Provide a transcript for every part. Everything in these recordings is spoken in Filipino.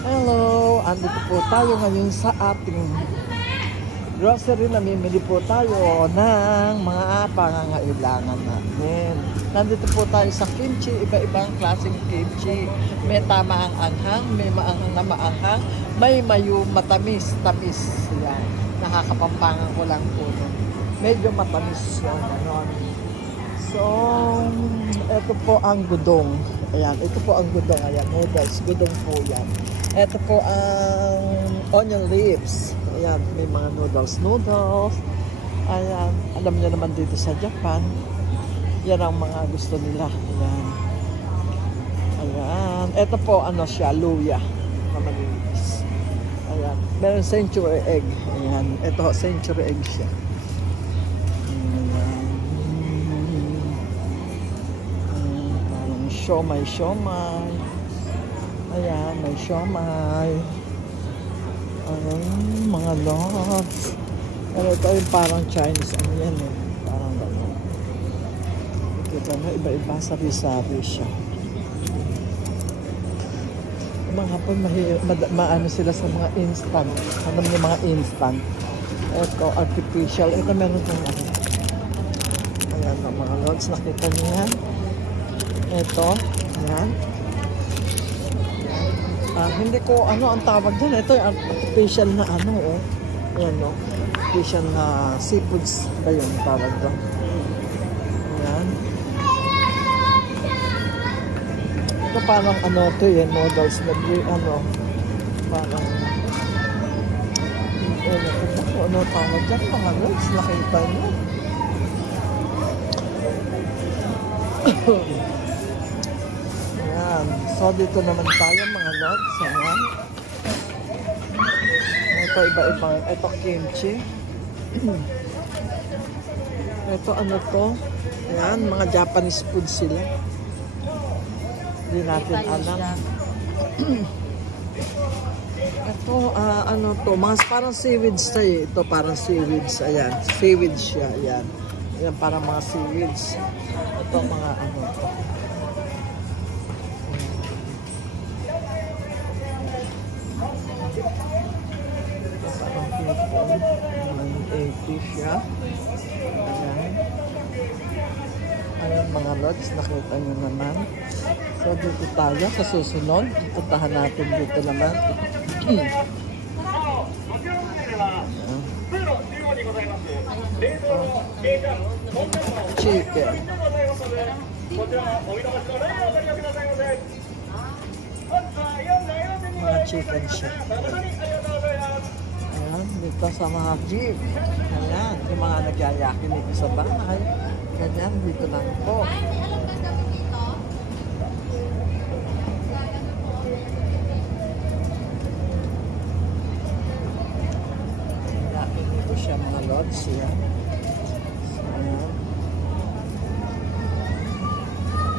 Hello! Andito po tayo ngayon sa ating grocery. Namimili po tayo ng mga pangangailangan natin. Nandito po tayo sa kimchi, iba-ibang klaseng kimchi. May tamaang anghang, may maanghang na maanghang, may mayo matamis-tamis. Yan. Nakakapampangan ko lang po. Medyo matamis yan. Ganon. So, ito po ang gudong. Ayan, ito po ang gudong. Ayan, noodles. Gudong po yan. Ito po ang onion leaves. Ayan, may mga noodles. Ayan, alam niyo naman dito sa Japan, yan ang mga gusto nila. Ayan. Ayan. Ito po, ano siya, luya. Na malinis. Ayan. Meron century egg. Ayan. Ito, century egg siya. Siomay. Ayan, may siomay. Ayan, mga lots. Pero ito yung parang Chinese. Ano yan eh? Parang gano'n. Kita mo, iba-iba, sari-sari siya. Mga hapon, maano sila sa mga instant. Ano yung mga instant? Ito, artificial. Ito meron kong ano. Ayan, mga lots. Nakita niyo yan? Ito, yan. Hindi ko, ano ang tawag dyan. Ito yung artificial na ano, oh. Ayan, no. Artificial na seafoods ba yung tawag doon. Ayan. Ito parang ano ito yung noodles na ano, parang ano tawag dyan, mga noodles, nakita nyo. So, dito naman tayo mga lods. Ayan. Ito iba-ibang. Ito kimchi. Ito ano to? Ayan, mga Japanese food sila. Hindi natin alam. Ito, ano to? Mga parang seaweeds tayo. Ito parang seaweeds. Ayan. Seaweeds siya. Ayan. Ayan, parang mga seaweeds. Ito mga ano to. Siya. Ayan. Ayan mga lods, nakita nyo naman. So dito tayo sa susunod. Puntahan natin dito naman. Chicken. Mga chicken siya. Dito sa mga jeep. Ayan, yung mga nagyayakin dito sa bahay. Ganyan, dito lang po. Yakin dito siya mga lods. Ayan.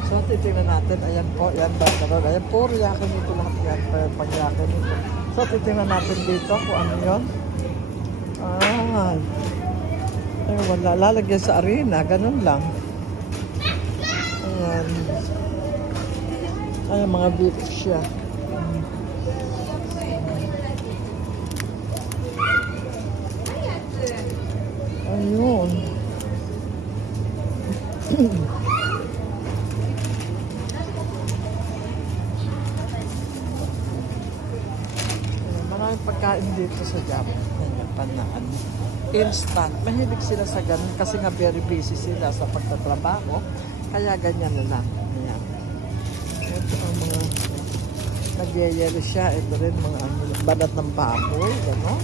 So, titignan natin. Ayan po, ayan bandarol. Ayan, puro yakin dito lahat yan. Pag-yakin dito. So, titignan natin dito kung ano yun. Ay, wala. Lalagyan sa arena. Ganun lang. Ayan. Ayan, mga beef siya. Ayun. Maraming pagkain dito sa Japan. Panaan. Instant. Mahilig sila sa ganun kasi nga very busy sila sa pagtatrabaho. Kaya ganyan na lang. Ayan. Ito ang mga nagyayelo siya. Ito rin mga banat ng baboy. Gano'n.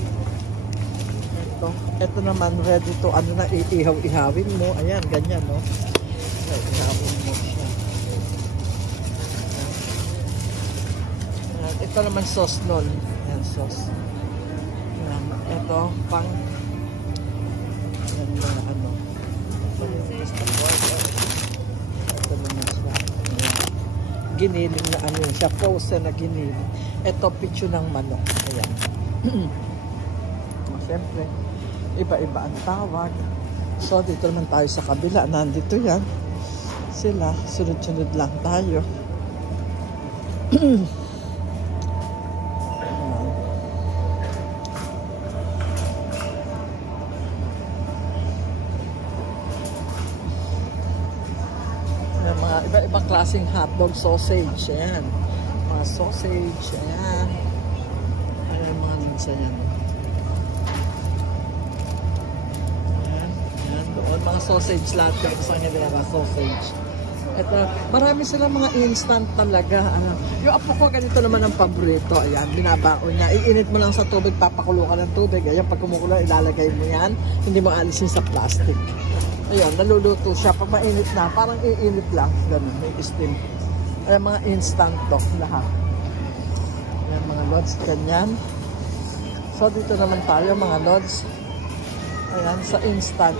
Ito naman ready to ano na iihaw-ihawin mo. Ayan, ganyan no. Ihawin mo siya. Ayan. Ito naman sauce nun. Ayan, sauce. Ito, pang yan mga ano ito naman siya giniling na ano siya, frozen na giniling. Ito, pitso ng manok. Ayan. Siyempre, iba-iba ang tawag. So, dito naman tayo sa kabila. Nandito yan sila, sunod-sunod lang tayo. Iba-ibang klaseng hotdog sausage. Ayan. Mga sausage. Ayan. Ayan mga linsa yan. Ayan. Ayan. Doon mga sausage lahat. Yung isang hindi na sausage. Ito, marami silang mga instant talaga. Yung apo ko, ganito naman ang paborito. Ayan, binabaon niya. Iinit mo lang sa tubig, papakulo ka ng tubig. Ayan, pag kumukulo, ilalagay mo yan. Hindi mo alisin sa plastic. Ayan, naluluto siya. Pag mainit na, parang iinit lang. Ganun, may steam. Ayan, mga instant to, lahat. Ayan, mga lods, ganyan. So, dito naman tayo, mga lods. Ayan, sa instant.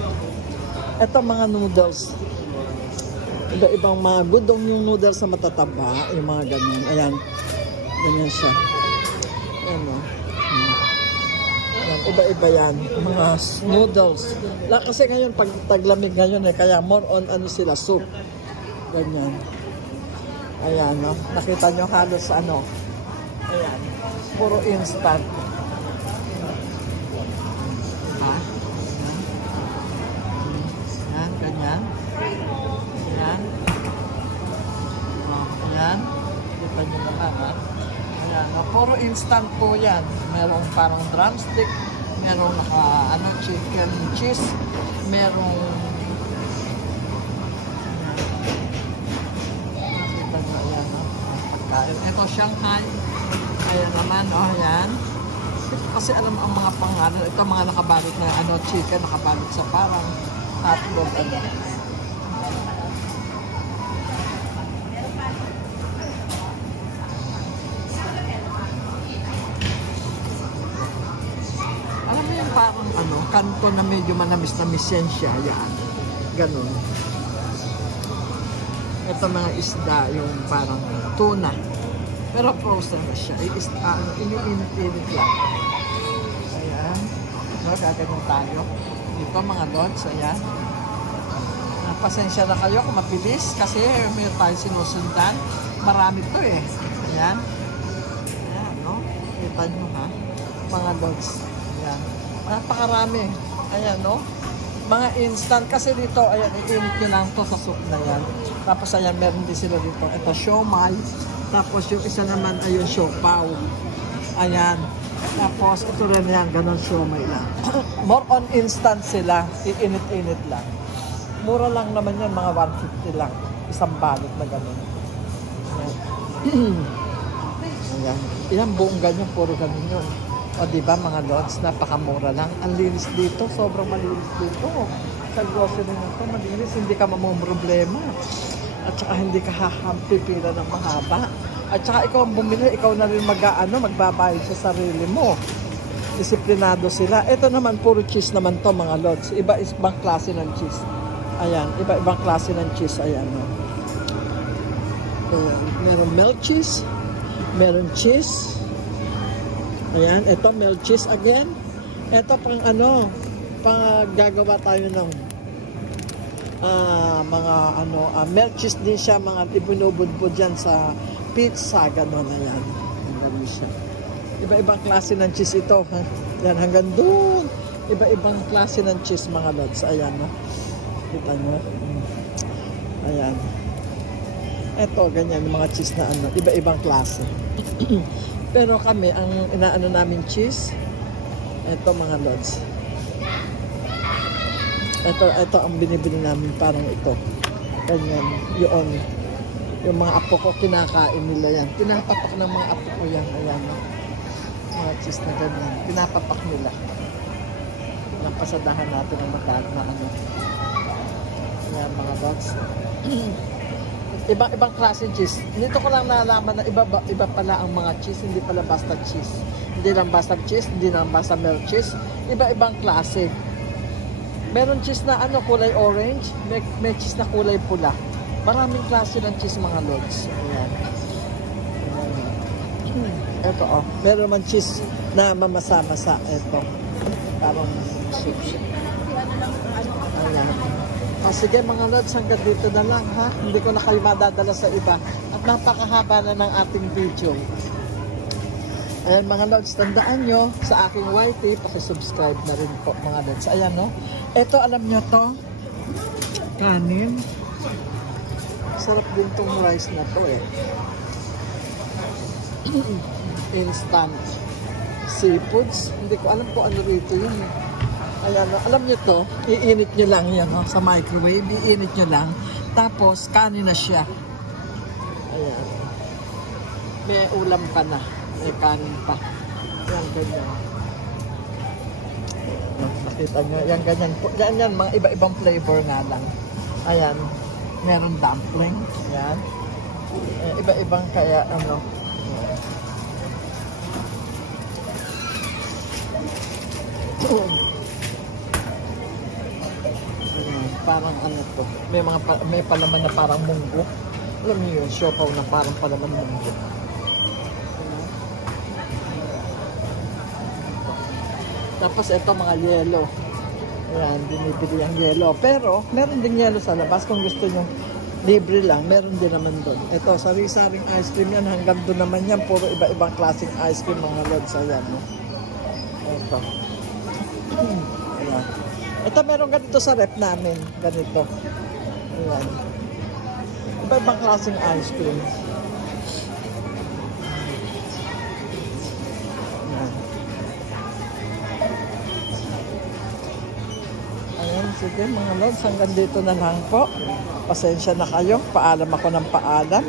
Ito, mga noodles. Iba-ibang mga gudong yung noodles na matataba, yung mga ganyan. Ayan, ganyan siya. Ayan o. Iba-iba yan, mga noodles. Kasi ngayon, pag taglamig ngayon, kaya more on ano sila, soup. Ganyan. Ayan, no? Nakita nyo halos ano. Ayan, puro instant. Ayan, ganyan. Ayan. Ayan. Kita nyo na ha. Ayan. Puro instant po yan. Merong parang drumstick. Merong chicken cheese. Merong kita nyo ayan. Pagkain. Ito Shanghai. Ayan naman. Ayan. Kasi alam ang mga pangalan. Ito mga nakabalot na chicken. Nakabalot sa parang hotdog. Parang kanto na medyo manamis-namis yan siya. Yan. Ganon. Ito mga isda, yung parang tuna. Pero frozen na siya. Ini-init lang. Ayan. So, gaganon tayo. Dito mga lods. Ayan. Pasensya na kayo kung mabilis kasi may tayo sinusundan. Marami to eh. Ayan. Ayan, no? Kita nyo ha. Mga lods. Ayan. Napakarami. Ayan, no? Mga instant. Kasi dito, ayan, iinit nyo lang to sa soup na yan. Tapos, ayan, meron din sila dito. Ito, siomai. Tapos, yung isa naman, ayun, siopaw. Ayan. Tapos, ito rin yan. Ganon siomai lang. More on instant sila. Iinit-init lang. Mura lang naman yan. Mga 150 lang. Isang balot na ganon. Ayan. Ayan. Ayan, buong ganyan. Puro ganon yun. O diba mga lods, napakamura lang. Ang linis dito, sobrang malinis dito. Sa grocery na ito, malinis, hindi ka mamumroblema. At saka hindi ka hahampipila ng mahaba. At saka ikaw ang bumili, ikaw na rin magbabayad sa sarili mo. Disiplinado sila. Ito naman, puro cheese naman to mga lods. Iba-ibang klase ng cheese. Ayan, iba-ibang klase ng cheese. Ayan, no? Ayan, meron milk cheese, meron cheese. Ayan, ito milk cheese again. Ito pang pang gagawa tayo ng milk cheese din siya, mga ibinubudbud dyan sa pizza, gano'n. Ayan, gano'n siya. Iba-ibang klase ng cheese ito. Ha? Yan, hanggang doon. Iba-ibang klase ng cheese mga lods. Ayan, no? Kita nyo? Ayan. Ito, ganyan, yung mga cheese na iba-ibang klase. Pero kami, ang inaano namin cheese, ito mga lods. Ito ang binibili namin, parang ito. Ganyan, yung mga apo ko, kinakain nila yan. Pinapapak ng mga apo ko yan. Ayan, mga cheese na ganyan. Pinapapak nila. Napasadahan natin ang magkag na Ayan, mga lods. Ibang klaseng cheese. Nito ko lang nalaman na iba pala ang mga cheese, hindi pala basta cheese. Hindi lang basta cheese, hindi lang basta milk cheese. Iba-ibang klase. Meron cheese na kulay orange, may cheese na kulay pula. Maraming klase ng cheese mga lods. Ayan. Ito meron man cheese na mamasa-masa. Ito. Parang soup siya. Ayan. Sige mga lods, hanggang dito na lang ha. Hindi ko na kayo madadala sa iba. At napakahaba na ng ating video. Ayan mga lods, tandaan nyo sa aking YT, pakisubscribe na rin po mga lods. Ayan no. Ito alam nyo to, kanin. Sarap din tong rice na to eh. Instant seafoods. Hindi ko alam kung ano rito yun. Ayan, alam nyo to, iinit nyo lang yan sa microwave. Iinit nyo lang. Tapos, kanin na siya. Ayan. May ulam pa na. May kanin pa. Ayan, ganyan. Nakita nyo, yan, ganyan po. Yan, mga iba-ibang flavor nga lang. Ayan. Meron dumpling. Ayan. Iba-ibang kaya, ano. Parang ano to. May palaman na parang munggo. Alam niyo yun, siopaw na parang palaman munggo. Tapos ito mga yelo. Ayan, binibili ang yelo. Pero, meron din yelo sa labas. Kung gusto nyo libre lang, meron din naman doon. Ito, sari-saring ice cream yan. Hanggang doon naman yan. Puro iba-ibang klaseng ice cream mga lods. Ayan, no? Ito. Ayan. Ito, meron ganito sa rep namin. Ganito. Ayan. Iba-ibang klaseng ice cream. Sige mga lods, hanggang dito na lang po. Pasensya na kayo. Paalam ako ng paalam.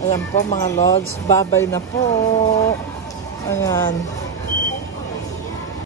Ayan po mga lods. Bye-bye na po. Ayan.